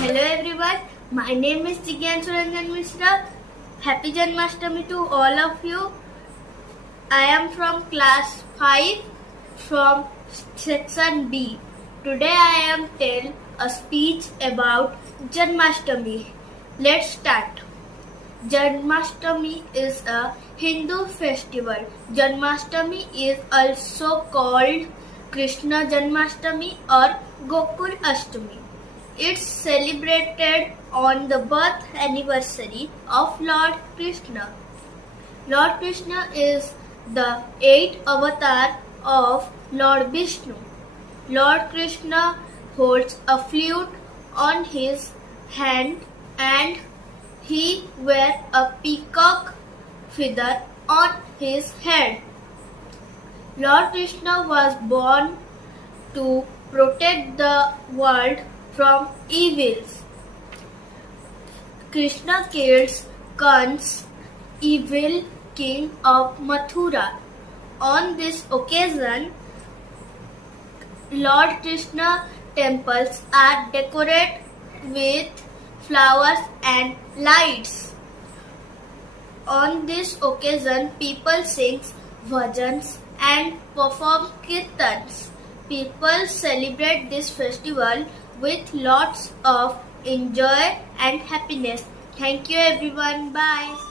Hello everyone, my name is Jigyanshu Ranjan Mishra. Happy Janmashtami to all of you. I am from class 5 from section B. Today I am tell a speech about Janmashtami. Let's start. Janmashtami is a Hindu festival. Janmashtami is also called Krishna Janmashtami or Gokul Ashtami. It's celebrated on the birth anniversary of Lord Krishna. Lord Krishna is the 8th avatar of Lord Vishnu. Lord Krishna holds a flute on his hand and he wears a peacock feather on his head. Lord Krishna was born to protect the world from evils. Krishna kills Kans, evil king of Mathura. On this occasion, Lord Krishna temples are decorated with flowers and lights. On this occasion, people sing bhajans and perform kirtans. People celebrate this festival with lots of enjoy and happiness. Thank you everyone. Bye.